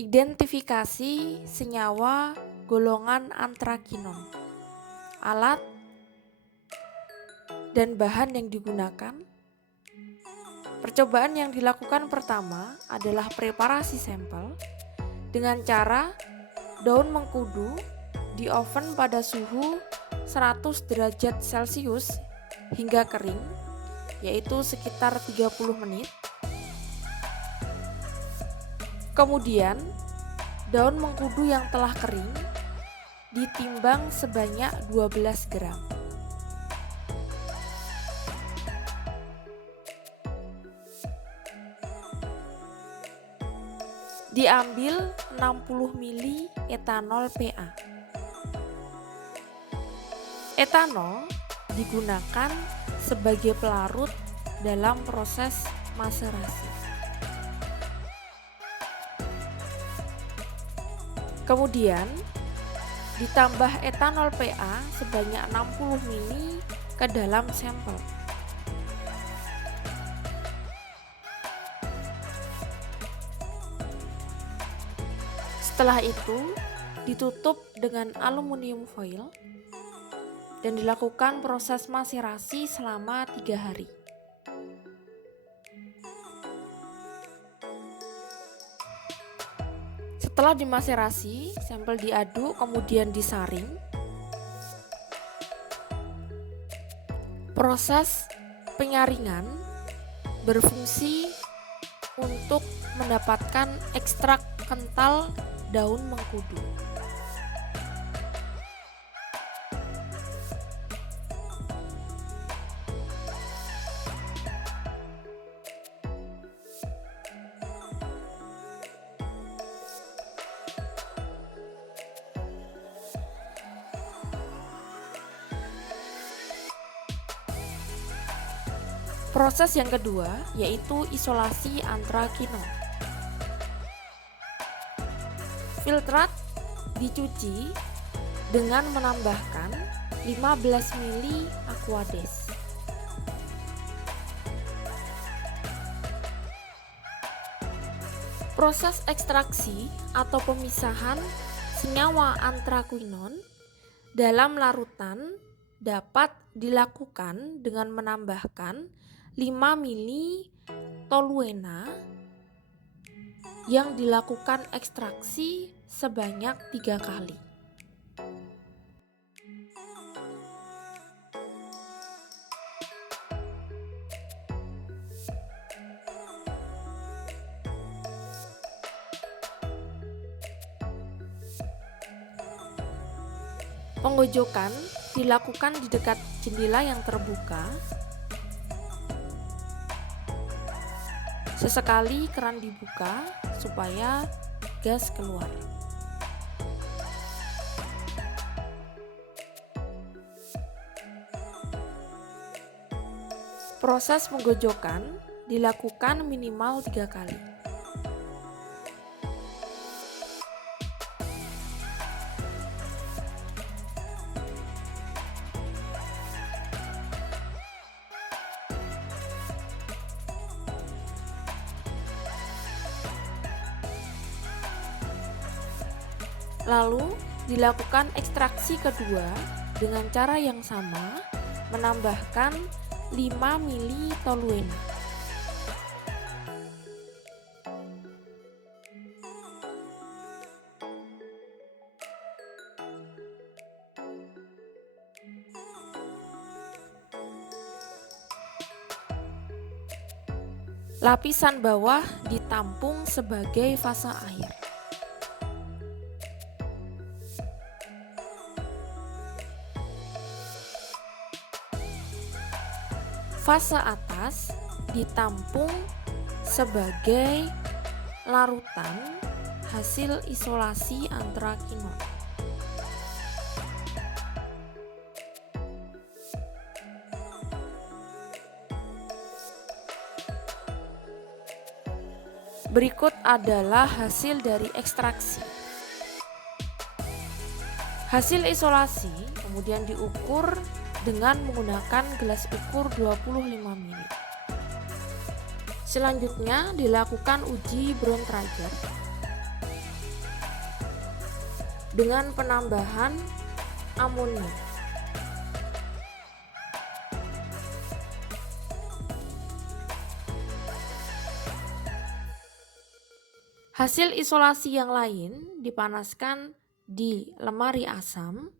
Identifikasi senyawa golongan antrakinon. Alat dan bahan yang digunakan. Percobaan yang dilakukan pertama adalah preparasi sampel dengan cara daun mengkudu di oven pada suhu 100 derajat Celcius hingga kering, yaitu sekitar 30 menit. Kemudian, daun mengkudu yang telah kering ditimbang sebanyak 12 gram. Diambil 60 ml etanol PA. Etanol digunakan sebagai pelarut dalam proses maserasi. Kemudian ditambah etanol PA sebanyak 60 ml ke dalam sampel. Setelah itu ditutup dengan aluminium foil dan dilakukan proses maserasi selama 3 hari. Setelah dimaserasi, sampel diaduk kemudian disaring. Proses penyaringan berfungsi untuk mendapatkan ekstrak kental daun mengkudu. Proses yang kedua yaitu isolasi antrakinon. Filtrat dicuci dengan menambahkan 15 ml Aquades. Proses ekstraksi atau pemisahan senyawa antrakinon dalam larutan dapat dilakukan dengan menambahkan 5 ml toluena yang dilakukan ekstraksi sebanyak 3 kali. Penggojokan dilakukan di dekat jendela yang terbuka. Sesekali keran dibuka supaya gas keluar. Proses penggojokan dilakukan minimal 3 kali. Lalu dilakukan ekstraksi kedua dengan cara yang sama, menambahkan 5 ml toluena. Lapisan bawah ditampung sebagai fase air. Fase atas ditampung sebagai larutan hasil isolasi antrakinon. Berikut adalah hasil dari ekstraksi. Hasil isolasi kemudian diukur dengan menggunakan gelas ukur 25 ml. Selanjutnya dilakukan uji Brown Traeger. dengan penambahan amonia. Hasil isolasi yang lain dipanaskan di lemari asam,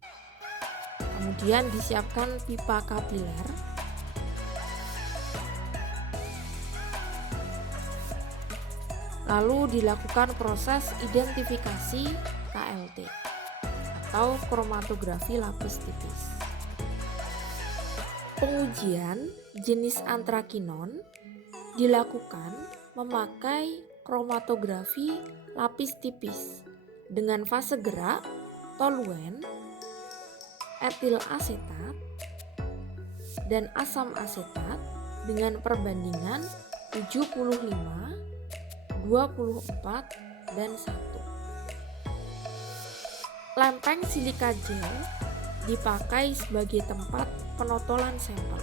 kemudian disiapkan pipa kapiler, lalu dilakukan proses identifikasi KLT atau kromatografi lapis tipis. Pengujian jenis antrakinon dilakukan memakai kromatografi lapis tipis dengan fase gerak toluen, etil asetat, dan asam asetat dengan perbandingan 75, 24, dan 1. Lempeng silika gel dipakai sebagai tempat penotolan sampel.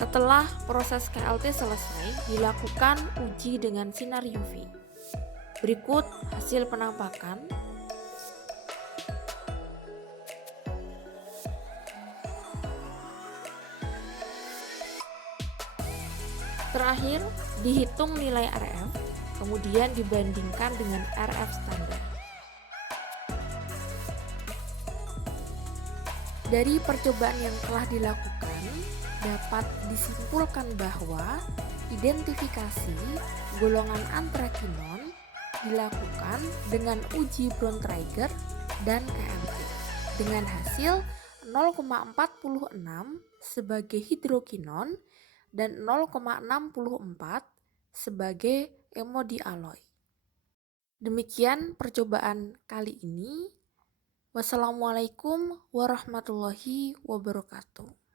Setelah proses KLT selesai, dilakukan uji dengan sinar UV. Berikut hasil penampakan. Terakhir, dihitung nilai RF, kemudian dibandingkan dengan RF standar. Dari percobaan yang telah dilakukan, dapat disimpulkan bahwa identifikasi golongan antrakinon dilakukan dengan uji Brown Trigger dan KMT dengan hasil 0,46 sebagai hidrokinon dan 0,64 sebagai hemodialloy. Demikian percobaan kali ini. Wassalamualaikum warahmatullahi wabarakatuh.